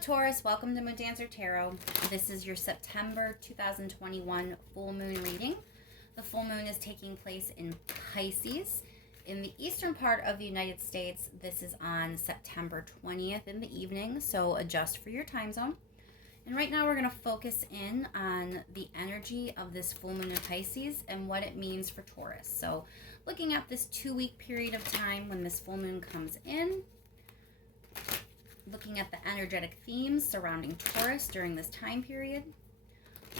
Taurus, welcome to Moon Dancer Tarot. This is your September 2021 full moon reading. The full moon is taking place in Pisces in the eastern part of the United States. This is on September 20th in the evening, so adjust for your time zone. And right now we're going to focus in on the energy of this full moon in Pisces and what it means for Taurus. So looking at this 2-week period of time when this full moon comes in, looking at the energetic themes surrounding Taurus during this time period,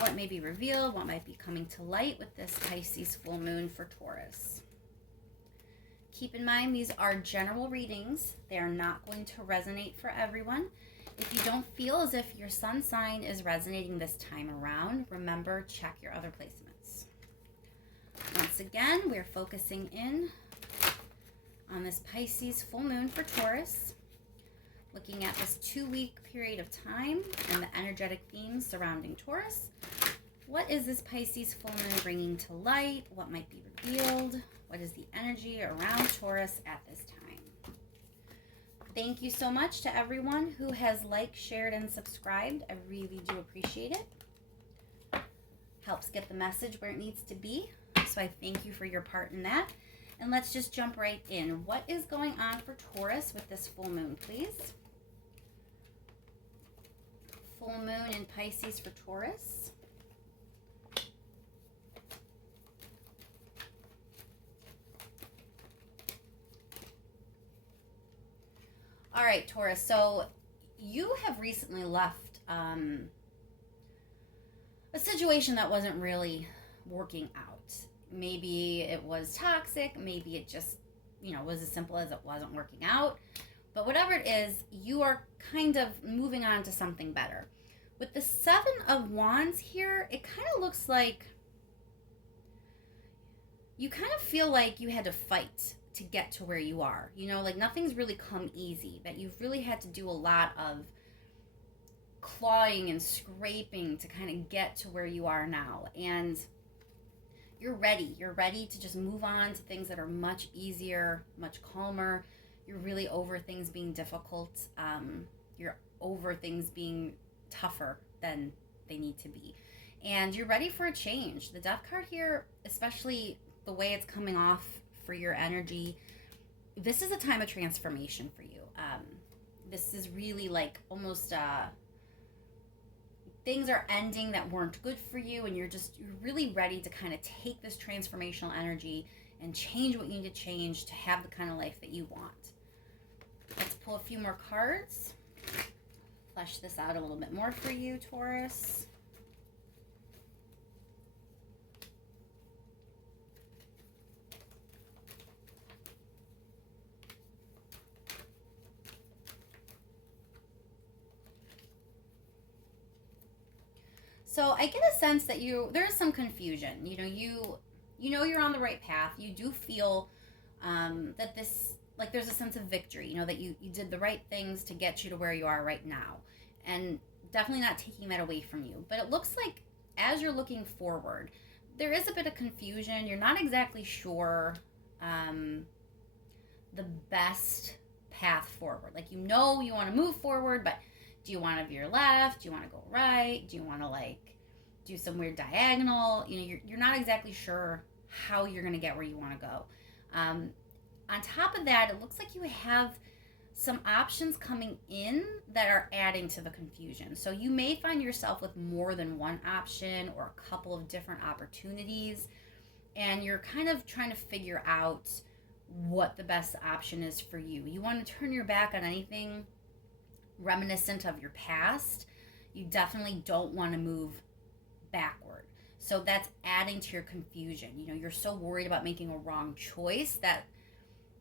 what may be revealed, what might be coming to light with this Pisces full moon for Taurus. Keep in mind, these are general readings. They are not going to resonate for everyone. If you don't feel as if your sun sign is resonating this time around, remember, check your other placements. Once again, we're focusing in on this Pisces full moon for Taurus, looking at this 2-week period of time and the energetic themes surrounding Taurus. What is this Pisces full moon bringing to light? What might be revealed? What is the energy around Taurus at this time? Thank you so much to everyone who has liked, shared, and subscribed. I really do appreciate it. Helps get the message where it needs to be. So I thank you for your part in that. And let's just jump right in. What is going on for Taurus with this full moon, please? Full moon in Pisces for Taurus. All right, Taurus. So you have recently left a situation that wasn't really working out. Maybe it was toxic. Maybe it just, was as simple as it wasn't working out. But whatever it is, you are kind of moving on to something better. With the 7 of Wands here, it kind of looks like you kind of feel like you had to fight to get to where you are. Like nothing's really come easy, that you've really had to do a lot of clawing and scraping to kind of get to where you are now. And you're ready. You're ready to just move on to things that are much easier, much calmer. You're really over things being difficult. You're over things being tougher than they need to be. And you're ready for a change. The Death card here, especially the way it's coming off for your energy, this is a time of transformation for you. This is really like almost things are ending that weren't good for you, and you're really ready to kind of take this transformational energy and change what you need to change to have the kind of life that you want. Let's pull a few more cards. Flesh this out a little bit more for you, Taurus. So I get a sense that there is some confusion. You're on the right path. You do feel that this, like there's a sense of victory, that you did the right things to get you to where you are right now. And definitely not taking that away from you. But it looks like as you're looking forward, there is a bit of confusion. You're not exactly sure the best path forward. Like, you want to move forward, but do you want to veer left? Do you want to go right? Do you want to do some weird diagonal? You're not exactly sure how you're going to get where you want to go. On top of that, it looks like you have some options coming in that are adding to the confusion. So you may find yourself with more than one option or a couple of different opportunities, and you're kind of trying to figure out what the best option is for you. You want to turn your back on anything reminiscent of your past. You definitely don't want to move backward. So that's adding to your confusion. You're so worried about making a wrong choice that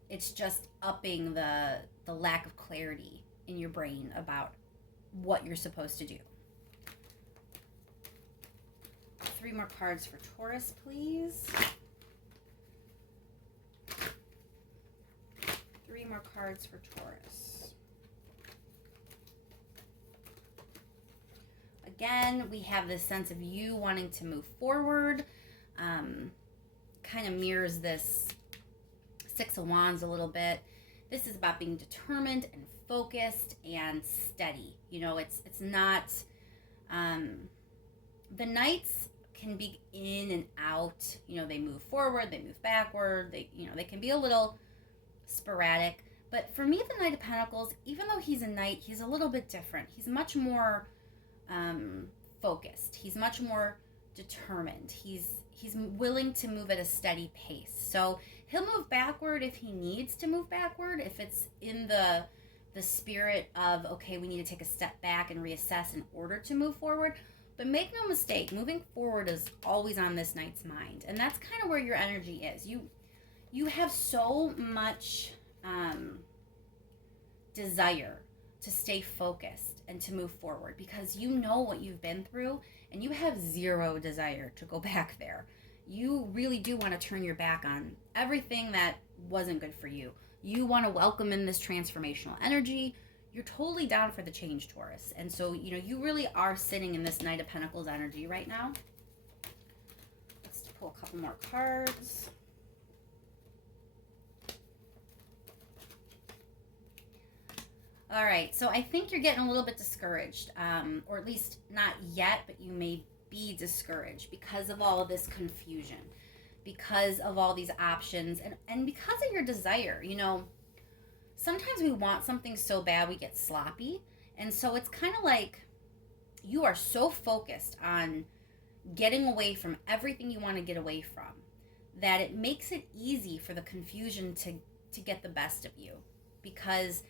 it's just upping the lack of clarity in your brain about what you're supposed to do. 3 more cards for Taurus, please. 3 more cards for Taurus. Again, we have this sense of you wanting to move forward. Kind of mirrors this 6 of Wands a little bit. This is about being determined and focused and steady. It's not, the Knights can be in and out. They move forward, they move backward, they can be a little sporadic. But for me, the Knight of Pentacles, even though he's a knight, he's a little bit different. He's much more focused. He's much more determined. He's willing to move at a steady pace. So he'll move backward if he needs to move backward, if it's in the spirit of, okay, we need to take a step back and reassess in order to move forward. But make no mistake, moving forward is always on this knight's mind. And that's kind of where your energy is. You have so much desire to stay focused and to move forward because you know what you've been through and you have zero desire to go back there. You really do want to turn your back on everything that wasn't good for you. You want to welcome in this transformational energy. You're totally down for the change, Taurus. And so, you really are sitting in this Knight of Pentacles energy right now. Let's pull a couple more cards. All right, so I think you're getting a little bit discouraged, or at least not yet, but you may be discouraged because of all of this confusion, because of all these options, and because of your desire. Sometimes we want something so bad we get sloppy, and so it's kind of like you are so focused on getting away from everything you want to get away from that it makes it easy for the confusion to get the best of you, because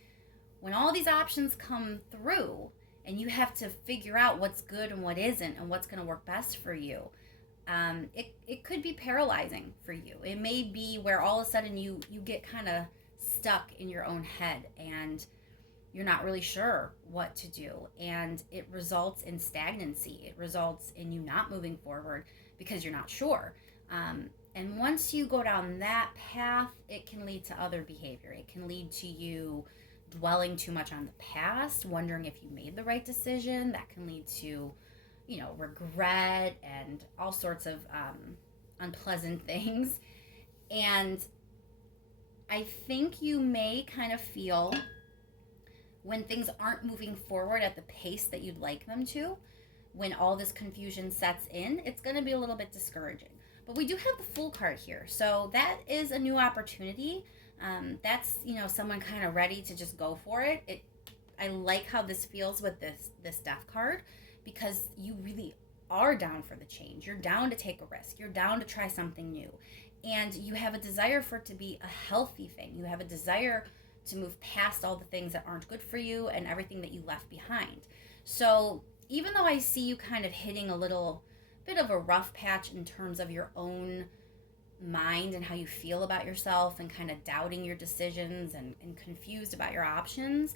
when all these options come through and you have to figure out what's good and what isn't and what's going to work best for you, it could be paralyzing for you. It may be where all of a sudden you get kind of stuck in your own head and you're not really sure what to do. And it results in stagnancy. It results in you not moving forward because you're not sure. And once you go down that path, it can lead to other behavior. It can lead to you dwelling too much on the past, wondering if you made the right decision. That can lead to, regret and all sorts of unpleasant things. And I think you may kind of feel when things aren't moving forward at the pace that you'd like them to, when all this confusion sets in, it's going to be a little bit discouraging. But we do have the Fool card here. So that is a new opportunity. That's, someone kind of ready to just go for it. I like how this feels with this Death card, because you really are down for the change. You're down to take a risk. You're down to try something new. And you have a desire for it to be a healthy thing. You have a desire to move past all the things that aren't good for you and everything that you left behind. So even though I see you kind of hitting a little bit of a rough patch in terms of your own mind and how you feel about yourself and kind of doubting your decisions and confused about your options,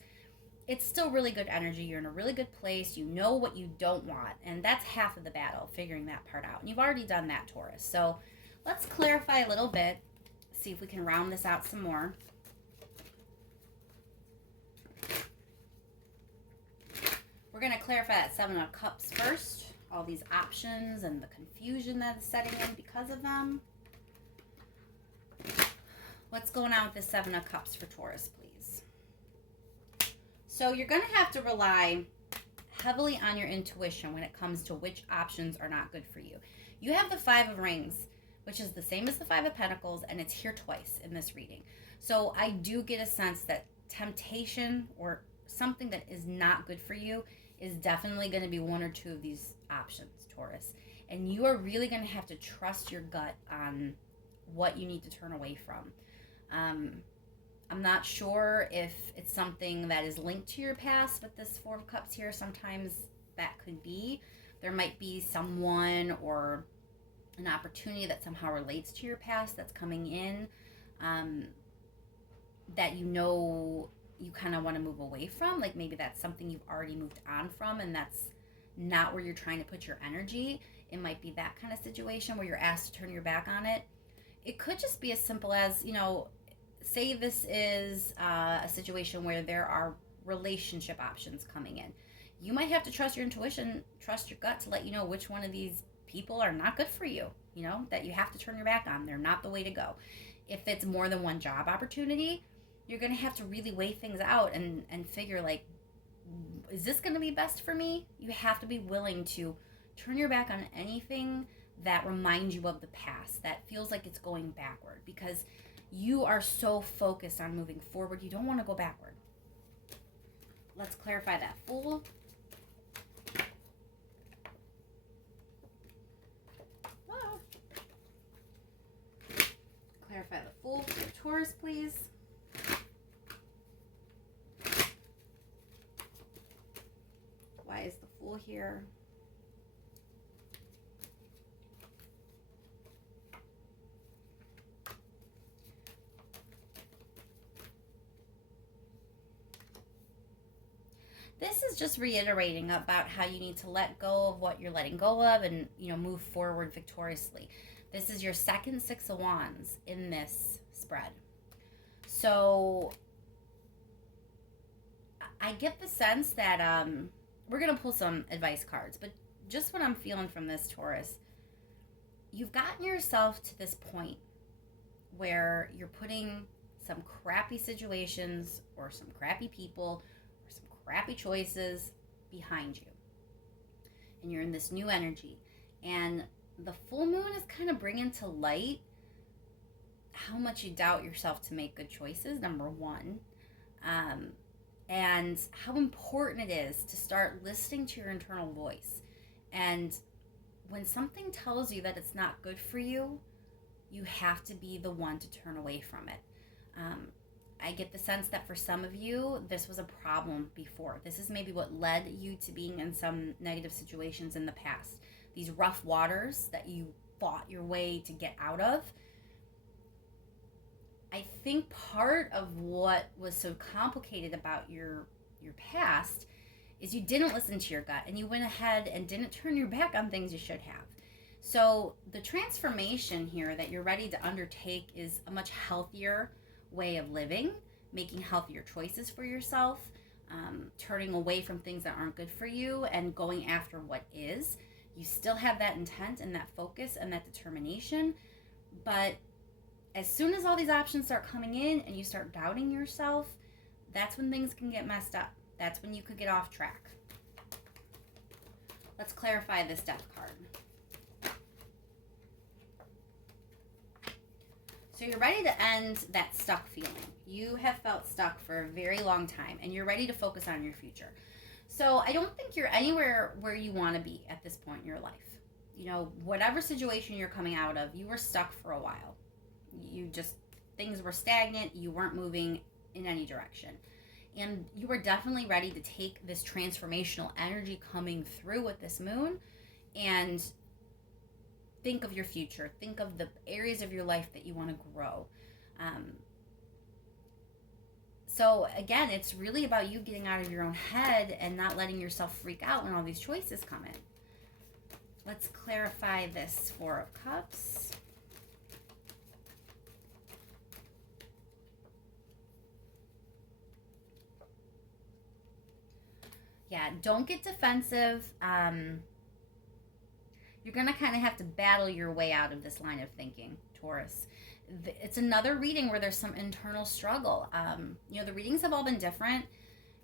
it's still really good energy. You're in a really good place. You know what you don't want. And that's half of the battle, figuring that part out. And you've already done that, Taurus. So let's clarify a little bit, see if we can round this out some more. We're going to clarify that Seven of Cups first, all these options and the confusion that is setting in because of them. What's going on with the Seven of Cups for Taurus, please? So you're going to have to rely heavily on your intuition when it comes to which options are not good for you. You have the Five of Rings, which is the same as the Five of Pentacles, and it's here twice in this reading. So I do get a sense that temptation or something that is not good for you is definitely going to be one or two of these options, Taurus. And you are really going to have to trust your gut on what you need to turn away from. I'm not sure if it's something that is linked to your past with this Four of Cups here. Sometimes that could be. There might be someone or an opportunity that somehow relates to your past that's coming in, that you kind of want to move away from. Like maybe that's something you've already moved on from and that's not where you're trying to put your energy. It might be that kind of situation where you're asked to turn your back on it. It could just be as simple as, say this is a situation where there are relationship options coming in. You might have to trust your intuition, trust your gut to let you know which one of these people are not good for you, that you have to turn your back on. They're not the way to go. If it's more than one job opportunity, you're going to have to really weigh things out and figure, like, is this going to be best for me? You have to be willing to turn your back on anything that reminds you of the past, that feels like it's going backward, because you are so focused on moving forward. You don't want to go backward. Let's clarify that Fool. Whoa. Clarify the Fool for Taurus, please. Why is the Fool here? This is just reiterating about how you need to let go of what you're letting go of and, move forward victoriously. This is your second Six of Wands in this spread. So I get the sense that we're going to pull some advice cards, but just what I'm feeling from this, Taurus, you've gotten yourself to this point where you're putting some crappy situations or some crappy people or some crappy choices behind you. And you're in this new energy. And the full moon is kind of bringing to light how much you doubt yourself to make good choices, number one. And how important it is to start listening to your internal voice. And when something tells you that it's not good for you, you have to be the one to turn away from it. I get the sense that for some of you, this was a problem before. This is maybe what led you to being in some negative situations in the past. These rough waters that you fought your way to get out of. I think part of what was so complicated about your past is you didn't listen to your gut and you went ahead and didn't turn your back on things you should have. So the transformation here that you're ready to undertake is a much healthier way of living, making healthier choices for yourself, turning away from things that aren't good for you and going after what is. You still have that intent and that focus and that determination, but as soon as all these options start coming in and you start doubting yourself, that's when things can get messed up. That's when you could get off track. Let's clarify this Death card. So you're ready to end that stuck feeling. You have felt stuck for a very long time and you're ready to focus on your future. So I don't think you're anywhere where you want to be at this point in your life. Whatever situation you're coming out of, you were stuck for a while. Things were stagnant. You weren't moving in any direction. And you were definitely ready to take this transformational energy coming through with this moon and think of your future. Think of the areas of your life that you want to grow. So again, it's really about you getting out of your own head and not letting yourself freak out when all these choices come in. Let's clarify this Four of Cups. Yeah, don't get defensive. You're going to kind of have to battle your way out of this line of thinking, Taurus. It's another reading where there's some internal struggle. The readings have all been different,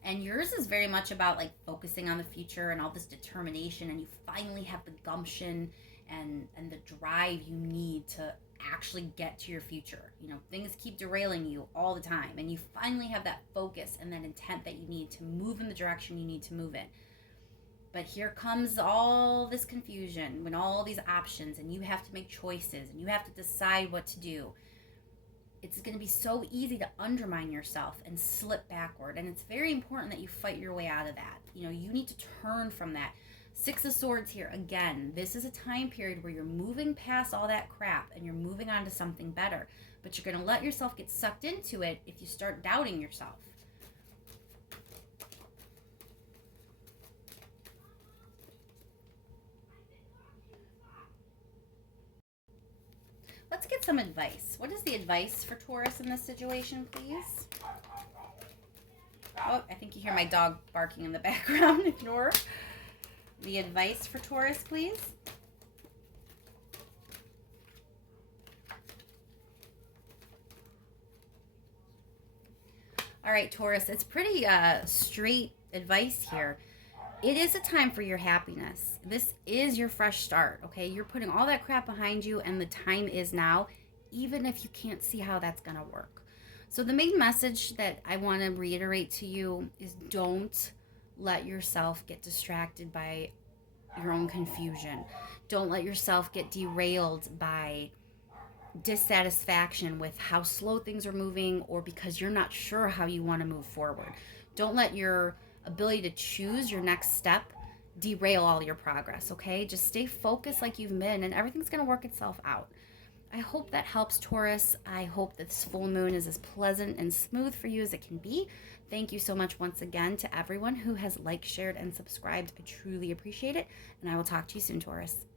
and yours is very much about like focusing on the future and all this determination, and you finally have the gumption and the drive you need to actually get to your future. Things keep derailing you all the time, and you finally have that focus and that intent that you need to move in the direction you need to move in. But here comes all this confusion when all these options and you have to make choices and you have to decide what to do. It's going to be so easy to undermine yourself and slip backward. And it's very important that you fight your way out of that. You need to turn from that. Six of Swords here. Again, this is a time period where you're moving past all that crap and you're moving on to something better. But you're going to let yourself get sucked into it if you start doubting yourself. Let's get some advice. What is the advice for Taurus in this situation, please? Oh, I think you hear my dog barking in the background. Ignore. The advice for Taurus, please. All right, Taurus, it's pretty straight advice here. It is a time for your happiness. This is your fresh start, okay? You're putting all that crap behind you, and the time is now, even if you can't see how that's going to work. So, the main message that I want to reiterate to you is don't let yourself get distracted by your own confusion. Don't let yourself get derailed by dissatisfaction with how slow things are moving or because you're not sure how you want to move forward. Don't let your ability to choose your next step derail all your progress, okay? Just stay focused like you've been and everything's going to work itself out. I hope that helps, Taurus. I hope this full moon is as pleasant and smooth for you as it can be. Thank you so much once again to everyone who has liked, shared, and subscribed. I truly appreciate it. And I will talk to you soon, Taurus.